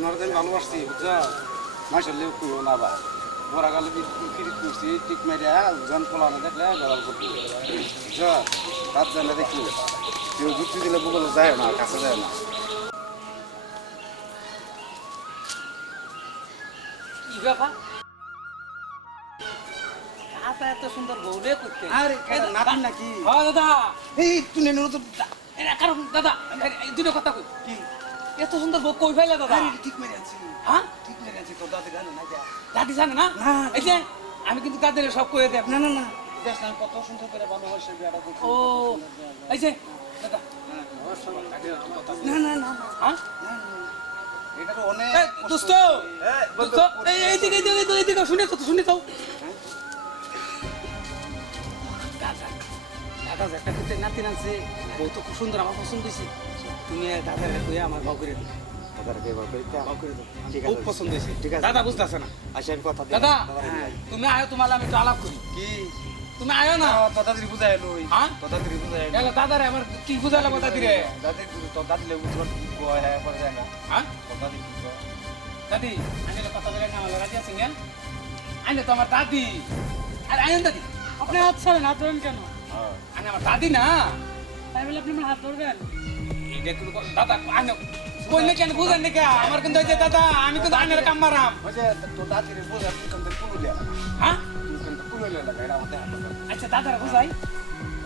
তোমার দিন ভালোবাসছি বুঝছো মাসাল্লাহ কইও না বা বড় গালে ফিরিত করছি টিক মেরিয়া জন পোলানো দেখলে গলাল করবি বুঝছো রাত জানলে দেখি কেউ যুক্তি দিলে বগল যায় না কাছে যায় না কি ব্যাপার কাটা এত সুন্দর বউলে করতে আরে নাতি নাকি হ্যাঁ দাদা এই তুই নেন তো কারণ দাদা এই দুটো কথা কই কি এত সুন্দর বউ কই ফাইলা দাদা আরে ঠিক মেরে আছি হ্যাঁ ঠিক মেরে আছি তোর দাদি জানে না যা দাদি জানে না না। এই যে আমি কিন্তু দাদের সব কয়ে দেব না না না দেখ না কত সুন্দর করে ভালোবাসে বিয়াটা করছি ও এই যে দাদা না না না হ্যাঁ এটা তো অনেক এই, দোস্ত দোস্ত এইদিকে এইদিকে শুনে তো দাদা দাদা একটা করতে নাতি নাচছে বউ তো খুব সুন্দর আমার পছন্দ হয়েছে তুমি দাদার কইয়া আমার বাউ করে দিও বাউ করে দিও ঠিক খুব আছে। পছন্দ হয়েছে ঠিক আছে। দাদা বুঝতেছে না আচ্ছা আমি কথা দিই দাদা তুমি আয়ো তোমার আমি একটু আলাপ করি কি তুমি আয়ো না তোর দাদির বুঝাই লই হ্যাঁ? তোর দাদির বুঝাই এলা দাদারে আমার কি বুঝাইলা কথা দিরে দাদির তোর দাদিলে বুঝবার কি কয় হ্যাঁ করে যায় না হ্যাঁ তোর দাদি কি কয় দাদি আইনে কথা বলে না আমার রাজি আছেন কেন আইনে তো আমার দাদি আরে আইন দাদি আপনি হাত ছাড়েন, হাত ধরেন কেন? হ্যাঁ আইনে আমার দাদি না তাই বলে আপনি আমার হাত ধরবেন? এটা কোনো দাদা আইনে কইলে কেন বুঝেন নাকি আমার কিন্তু ওই যে দাদা আমি কিন্তু আইনের কাম মারাম ওই যে তোর দাদির বুঝার তুই কিন্তু কুলুলিয়া হ্যাঁ তুই কিন্তু কুলুলিয়া লাগা এটা আমাদের হাতে আচ্ছা দাদারা বুঝাই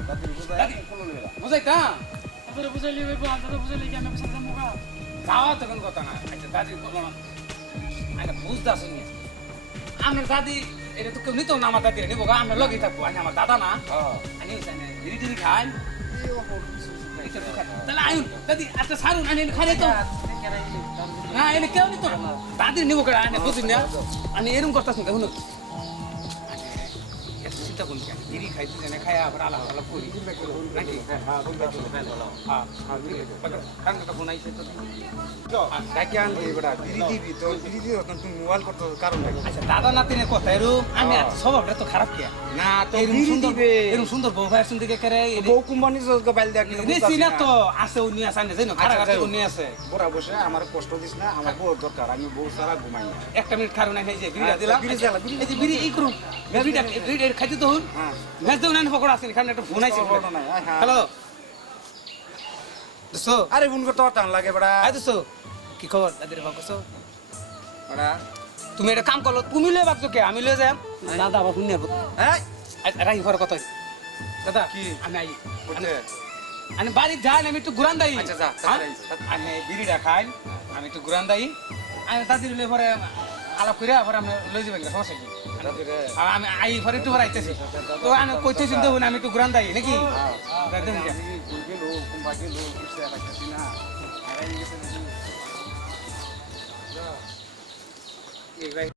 দাদির বুঝাই দাদি কুলুলিয়া বুঝাই তা আপনারা বুঝাইলে হইব, আপনারা বুঝাইলে কি আমি আপনার সাথে মুখা? যাওয়া তো কোনো কথা না আচ্ছা দাদি বলো না আইনে বুঝতে আসুন আমার দাদি এটা তো কেউ নিত না আমার দাদি নিবো গা আমরা লগেই থাকবো আইনে আমার দাদা না হ্যাঁ আইনে আইনে ধীরে ধীরে খাই তাহলে আইন দাদি আচ্ছা সারুন আইনে খাই তো না এনে কেউ নিত না দাদির নিবো করে আইনে বুঝিন না আমি এরকম করতেছ না শুনো চিন্তা করুন কেন বিড়ি খাইতে জানে খাই আবার আলাপ আলাপ করি নাকি কারণ কথা ফোন আইসে তো ডাকে আনতে বেটা বিড়ি দিবি তো বিড়ি দিও এখন তুমি মোবাইল করতে কারণ নাই আচ্ছা দাদা নাতিনের কথা এরকম আমি এত স্বভাবটা তো খারাপ কে না তো এরকম বিড়ি সুন্দর দিবে এরকম সুন্দর বউ ভাইয়ের সঙ্গে করে বউ কোম্পানি যোগ বাইল দেখ নিছি না তো আছে উনি আছে না জানো খারাপ আছে উনি আছে বড়া বসে আমার কষ্ট দিস না আমার বউ দরকার আমি বউ সারা ঘুমাই না একটা মিনিট খারো নাই যে বিড়িটা দিলাম বিড়ি জ্বালা, বিড়ি এই যে বিড়ি এই করুন বিড়িটা বিড়ি খাইতে তো হুন হ্যাঁ ম্যাচ দেউন না পকড়া আছে এখানে একটা ফোন আইছে পকড়া নাই, হ্যাঁ। হ্যালো দোস্তো আরে ফোন করতে টান লাগে বেড়া আই দোস্তো কি খবর দাদির বাবা কসো বেড়া তুমি একটা কাম করলো তুমি লয়ে বাকছো কে আমি লয়ে যাম দাদা আবার শুনি নেব হ্যাঁ রাই ঘর কথা দাদা কি? আমি আই কোথায়? আমি বাড়ি যাই আমি একটু ঘুরান দাই আচ্ছা, যা, তাড়াতাড়ি আইস, তাড়াতাড়ি। আমি বিড়িটা খাই আমি একটু ঘুরান দাই আমি দাদির লয়ে পরে আলাপ করে আবার আমি লয়ে যাবেন সমস্যা কি দাদিরে আর আমি আই পরে একটু পরে আইতেছি তো আমি কইতেছি তো আমি একটু ঘুরান দাই নাকি আমি ভুল গেল কোম্পানি গেল কিছু দেখাচ্ছি না আরে